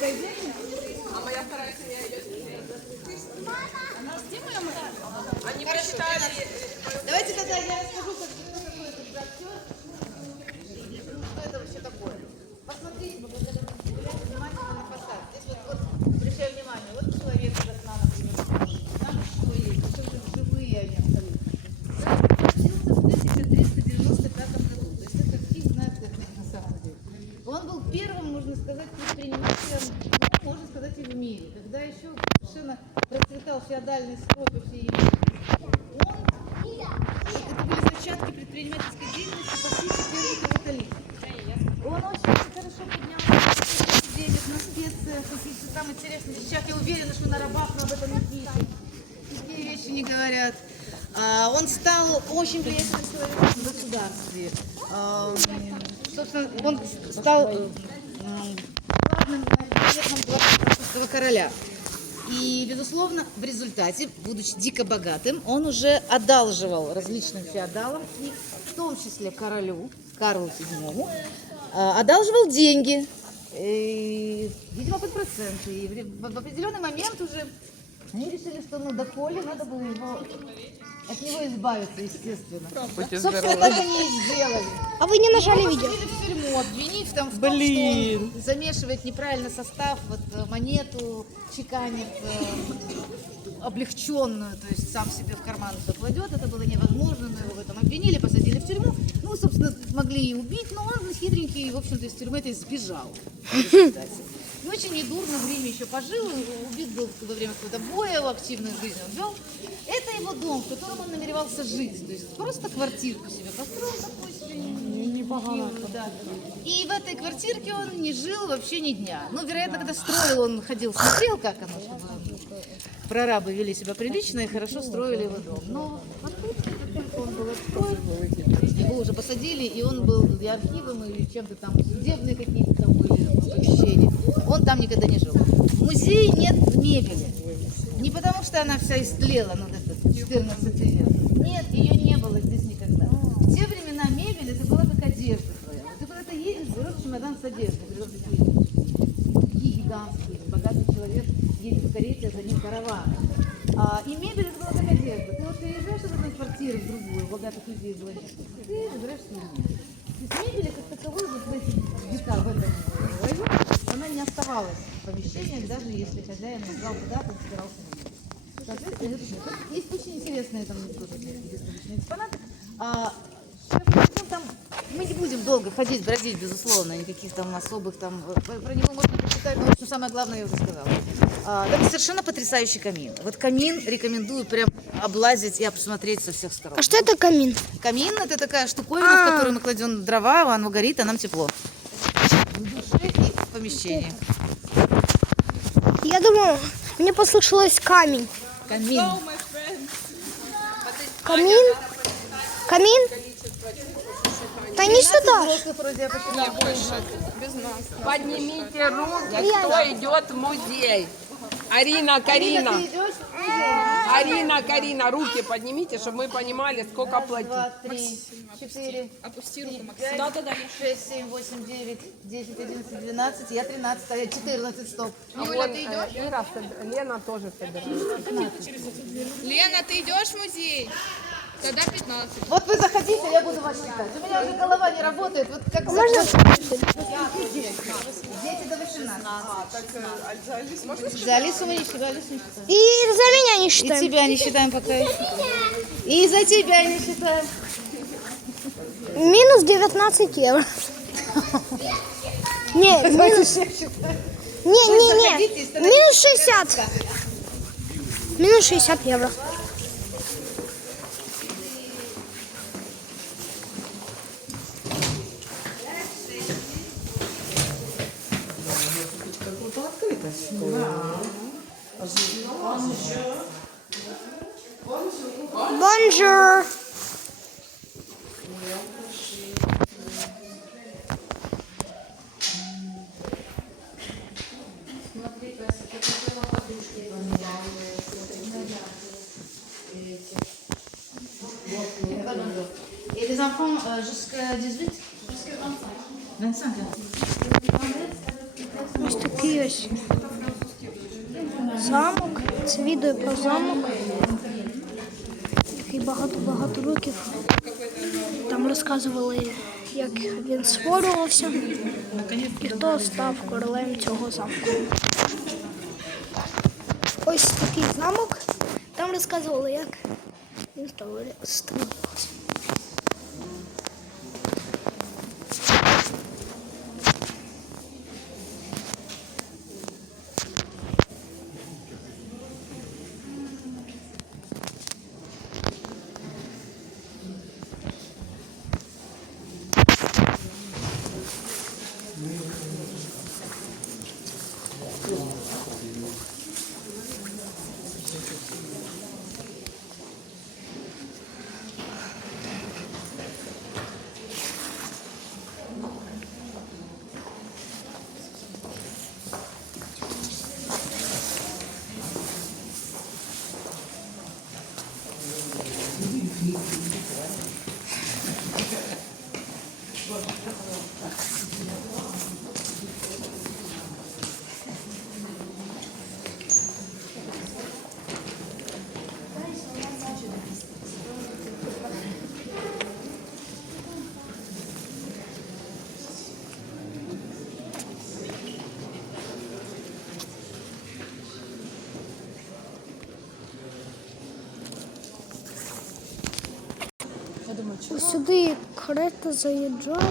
А моя вторая семья идет. Они посчитали... Давайте тогда я расскажу, что такое этот актер, что это вообще такое. Посмотрите, внимательно на фасад. Здесь вот обращаю внимание, вот человек из окна, например. Там что есть, причем живые они абсолютно. Родился в 1395 году. То есть это фиг знает, как на самом деле. Он был первым, можно сказать, предпринимателем, ну, можно сказать, и в мире. Когда еще совершенно процветал феодальный строй по всей Европе. Это были зачатки предпринимательской деятельности, по сути, первый капиталист. Он очень хорошо поднялся денег на специях, какие-то там интересные вещах. Я уверена, что на рабах мы об этом не пишем. Такие вещи не говорят. Он стал очень влиятельным человеком в государстве. Собственно, он стал главным человеком французского короля. И, безусловно, в результате, будучи дико богатым, он уже одалживал различным феодалам, и в том числе королю Карлу VII, одалживал деньги, видимо, под проценты. И в определенный момент уже они решили, что ну, доколе надо было от него избавиться, естественно. Собственно, так они и сделали. А вы не нажали его видео? посадили в тюрьму, обвинив там в том, что он замешивает неправильно состав, вот, монету чеканит облегченную, то есть сам себе в карман все кладет. Это было невозможно, но его в этом обвинили, посадили в тюрьму. Ну, собственно, могли и убить, но он хитренький, в общем-то, из тюрьмы это сбежал. И очень недурно время еще пожил, убит был во время какого-то боя, активную жизнь он вел. Это его дом, в котором он намеревался жить. То есть просто квартирку себе построил такую себе. Да. И в этой квартирке он не жил вообще ни дня. Ну, вероятно, когда строил, он ходил, смотрел, как оно, чтобы прорабы вели себя прилично и хорошо строили его дом. Но вот тут, как только он был отстроен, его уже посадили, и он был и архивом, и чем-то там судебные какие-то там были помещения. Он там никогда не жил. В музее нет мебели. Не потому, что она вся истлела, ну, это 14 век. Нет, ее не было здесь никогда. В те времена мебель, это была как одежда твоя. Ты куда-то едешь, берешь чемодан с одеждой, берешь такие гигантские, богатый человек едет в карете, а за ним караван. И мебель, это была как одежда. Ты вот переезжаешь из одной квартиры в другую, богатых людей было нет. Ты выбираешь свою мебель. То есть мебели как таковой вот в этих веках, в этом районе, она не оставалась в помещениях, даже если хозяин назвал куда-то, собирался на ней. Соответственно, есть очень интересные там тоже выставочные экспонаты. Там, мы не будем долго ходить, бродить, безусловно, никаких там особых там, про него можно почитать, но, в общем, самое главное я уже сказала. Это совершенно потрясающий камин. Вот камин рекомендую прям облазить и посмотреть со всех сторон. А что это камин? Камин — это такая штуковина, в которую мы кладем дрова, оно горит, а нам тепло. В душе и в помещении. Я думаю, мне послышалось камень. Камин. Камин? Камин? Да не сюда. Поднимите руки, кто идет в музей. Арина, Карина. Карина, руки поднимите, чтобы мы понимали, сколько платить. 2, 3, 4, опусти руку, 5, 6, 7, 8, 9, 10, 11, 12, я 13, а я 14, стоп. Юля, ты идешь? Лена тоже собирается. Лена, ты идешь в музей? Тогда 15. Вот вы заходите, я буду вас считать. У меня уже голова не работает. Вот как Можно? Дети до 18. За Алису мы не считаем. И за меня не И считаем. тебя не считаем пока. И за тебя не считаем. Минус 19 евро. Не, минус... Не. Минус 60. Минус 60 евро. Бонжур. Et les enfants jusqu'à 18? Jusqu'à 25. 25 ans. Ось такий ось замок. Це відео про замок, який багато-багато років. Там розказували, як він створювався і хто став королем цього замку. Ось такий замок. Там розказували, як він створювався. Ось сюди карета заїжджала.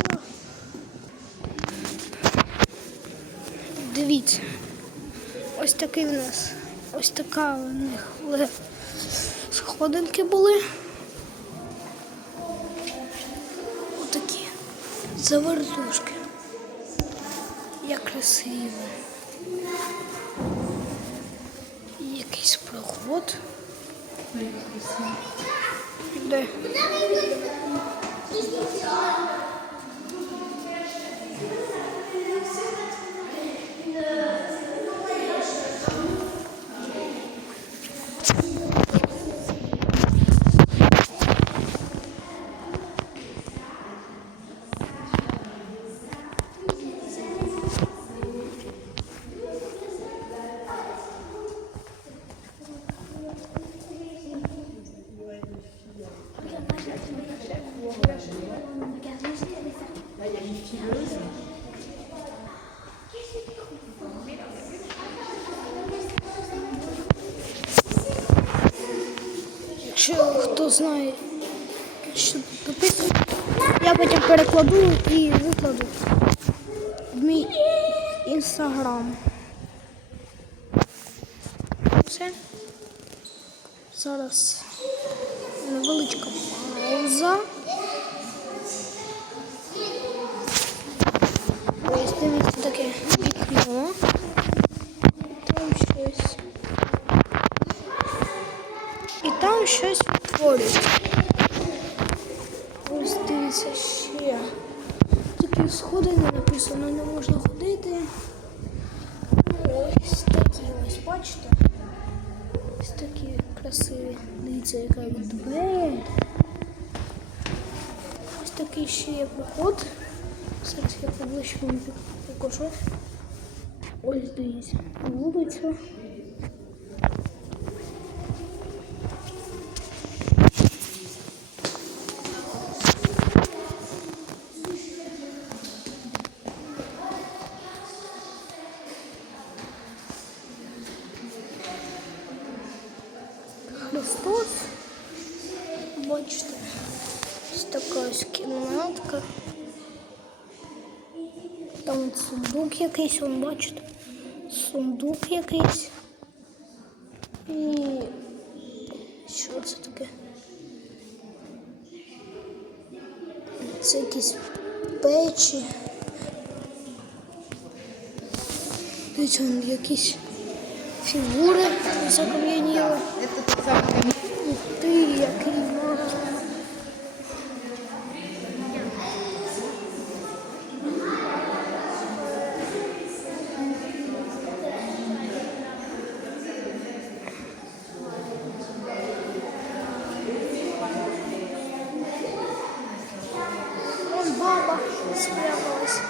Дивіться, ось такий у нас, ось така у них сходинки були. Отакі завертушки. Як красиво. Якийсь проход. Де? Якщо хто знає, що тут написано, я потім перекладу і викладу в мій інстаграм. Все. Зараз невеличка пауза. Ось дивіться таке вікно. Там щось. І там щось творить. Ось дивіться ще. Такі сходи не написано, не можна ходити. Ось такі ось, бачите? Ось такі красиві. Дивіться, яка двері. Ось такий ще є проход. Зараз я поближче вам покажу. Ось дивіться, вулиця. Христос. Бачите, ось така ось кімнатка. Там сундук якийсь, вон бачите. Сундук якийсь. І що це таке? Це якісь печі. Дивіться, вон якісь фігури закам'яніли. Ух ти, який мах. Вон баба спряталась.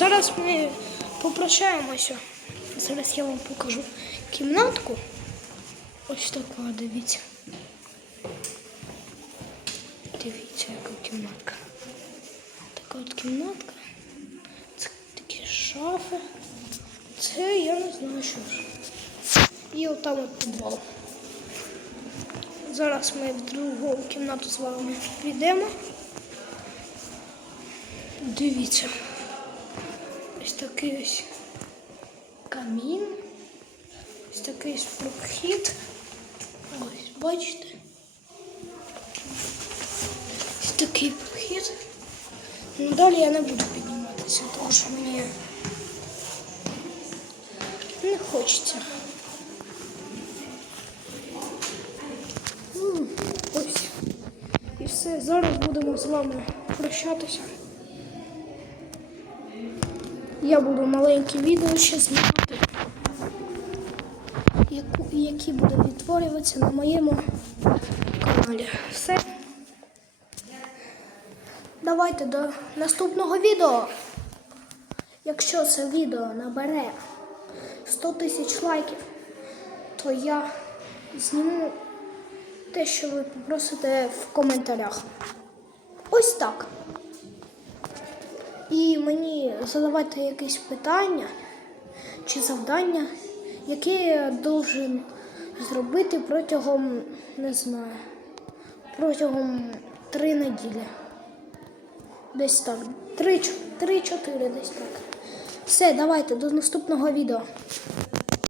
зараз ми попрощаємося. Зараз я вам покажу кімнатку. Ось така, дивіться. Дивіться, яка кімнатка. Така от кімнатка. Це такі шафи. Це я не знаю, що ж. І отам от підвал. Зараз ми в другу кімнату з вами підемо. Дивіться. Ось такий ось камін. Ось такий ось прохід. Ось, бачите? Ось такий прохід. Ну, далі я не буду підніматися, тому що мені не хочеться. Ось. І все, зараз будемо з вами прощатися. Я буду маленькі відео ще знімати, які будуть відтворюватися на моєму каналі. Все. Давайте до наступного відео. Якщо це відео набере 100 тисяч лайків, то я зніму те, що ви попросите в коментарях. Ось так. І мені задавайте якісь питання чи завдання, які я должен зробити протягом, не знаю, протягом 3 неділі. Десь так. 3-4 десь так. Все, давайте, до наступного відео.